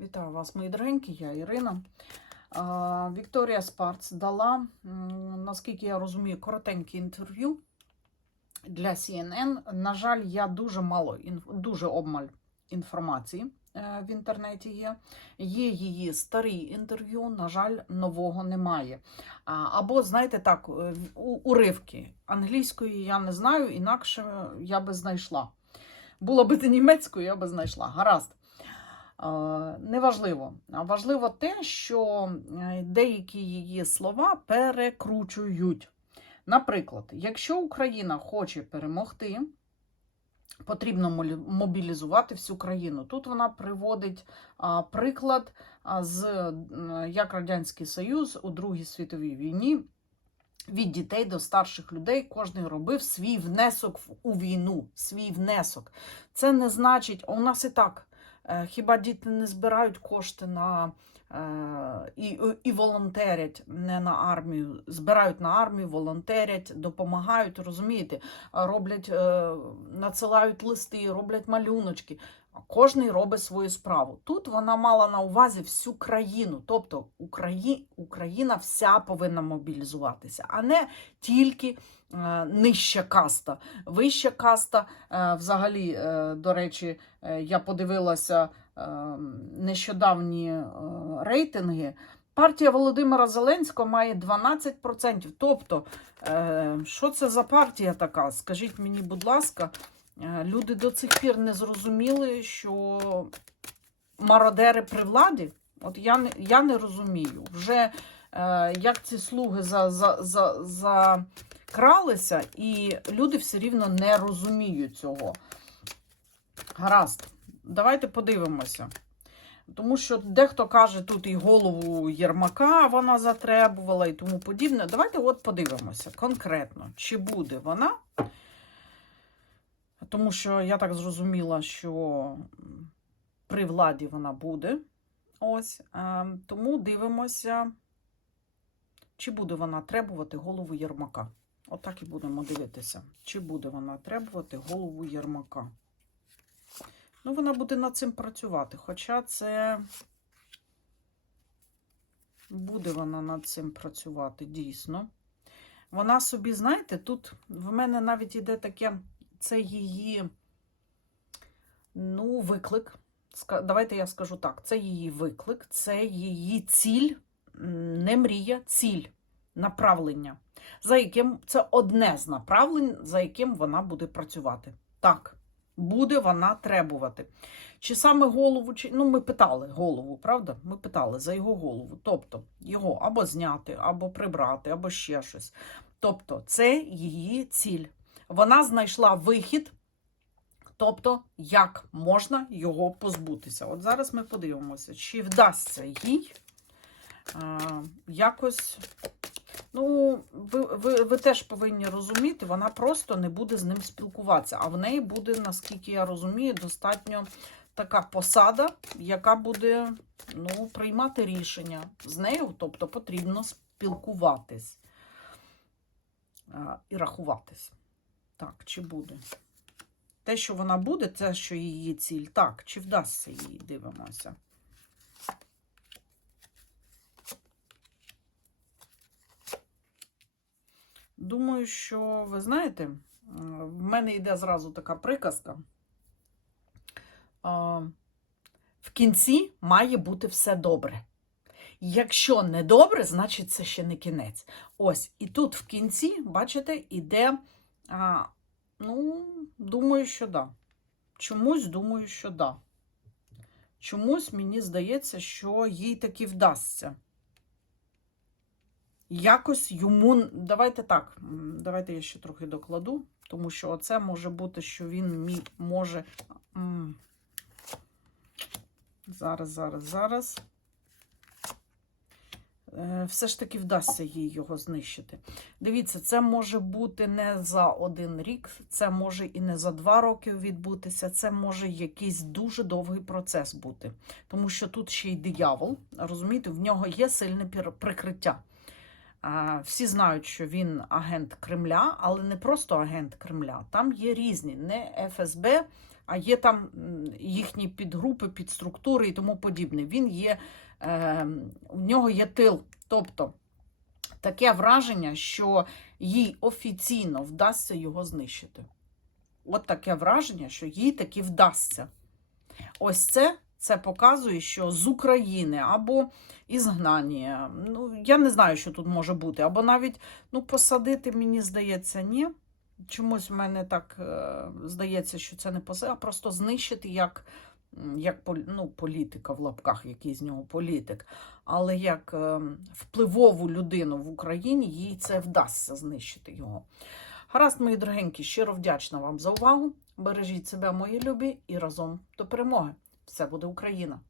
Вітаю вас, мої дорогенькі, я Ірина. Вікторія Спарц дала, наскільки я розумію, коротеньке інтерв'ю для CNN. На жаль, я дуже мало, дуже обмаль інформації е, в інтернеті є. Є її старі інтерв'ю, на жаль, нового немає. Або, знаєте, так, е, уривки. Англійської я не знаю, інакше я би знайшла. Було би німецькою, я би знайшла. Гаразд. Е, Неважливо. Важливо те, що е, деякі її слова перекручують. Наприклад, якщо Україна хоче перемогти, потрібно мобілізувати всю країну. Тут вона приводить приклад з як Радянський Союз у Другій світовій війні. Від дітей до старших людей кожен робив свій внесок у війну. Свій внесок. Це не значить, у нас і так. Е, Хіба діти не збирають кошти на е, і, і волонтерять не на армію, збирають на армію, волонтерять, допомагають, розумієте, роблять, е, надсилають листи, роблять малюночки. Кожний робить свою справу. Тут вона мала на увазі всю країну, тобто Украї... Україна вся повинна мобілізуватися, а не тільки нижча каста. Вища каста, е, взагалі, е, до речі, е, я подивилася е, нещодавні е, рейтинги. Партія Володимира Зеленського має 12%. Тобто, е, що це за партія така? Скажіть мені, будь ласка, Е, люди до цих пір не зрозуміли, що мародери при владі. От я не, я не розумію. Вже е, як ці слуги за, за, за, закралися, і люди все рівно не розуміють цього. Гаразд, давайте подивимося. Тому що дехто каже, тут і голову Єрмака вона затребувала і тому подібне. Давайте от подивимося конкретно, чи буде вона. Тому що я так зрозуміла, що при владі вона буде. Ось. е, Тому дивимося, чи буде вона требувати голову Єрмака. Отак і будемо дивитися, чи буде вона требувати голову Єрмака. Ну, вона буде над цим працювати. Хоча це буде вона над цим працювати, дійсно. Вона собі, знаєте, тут в мене навіть іде таке, це її, ну, виклик. Давайте я скажу так: це її виклик, це її ціль, не мрія, ціль, направлення, за яким це одне з направлень, за яким вона буде працювати. Так, буде вона требувати. Чи саме голову, чи ну ми питали голову, правда? Ми питали за його голову. Тобто його або зняти, або прибрати, або ще щось. Тобто, це її ціль. Вона знайшла вихід, тобто, як можна його позбутися. От зараз ми подивимося, чи вдасться їй якось. Ну, ви, ви, ви теж повинні розуміти, вона просто не буде з ним спілкуватися. А в неї буде, наскільки я розумію, достатньо така посада, яка буде ну, приймати рішення з нею, тобто потрібно спілкуватись і рахуватись. Так, чи буде? Те, що вона буде, це що її ціль. Так, чи вдасться їй, дивимося. Думаю, що ви знаєте, в мене йде зразу така приказка. В кінці має бути все добре. Якщо не добре, значить це ще не кінець. Ось, і тут в кінці, бачите, іде, а, ну, думаю, що да. Чомусь думаю, що да. Чомусь мені здається, що їй таки вдасться. Якось йому. Давайте так, давайте я ще трохи докладу, тому що оце може бути, що він мі... може. Зараз, зараз, зараз. Е, Все ж таки вдасться їй його знищити. Дивіться, це може бути не за один рік, це може і не за два роки відбутися, це може якийсь дуже довгий процес бути. Тому що тут ще й диявол, розумієте, в нього є сильне прикриття. Всі знають, що він агент Кремля, але не просто агент Кремля. Там є різні, не ФСБ, а є там їхні підгрупи, підструктури і тому подібне. Він є, е, у нього є тил. Тобто таке враження, що їй офіційно вдасться його знищити. От таке враження, що їй таки вдасться. Ось це, це показує, що з України або ізгнання. Ну, я не знаю, що тут може бути. Або навіть ну, посадити, мені здається, ні. Чомусь в мене так е, здається, що це не посадити, а просто знищити як, як ну, політика в лапках, який з нього політик. Але як е, впливову людину в Україні, їй це вдасться знищити його. Гаразд, мої дорогенькі, щиро вдячна вам за увагу. Бережіть себе, мої любі, і разом до перемоги. Все буде Україна!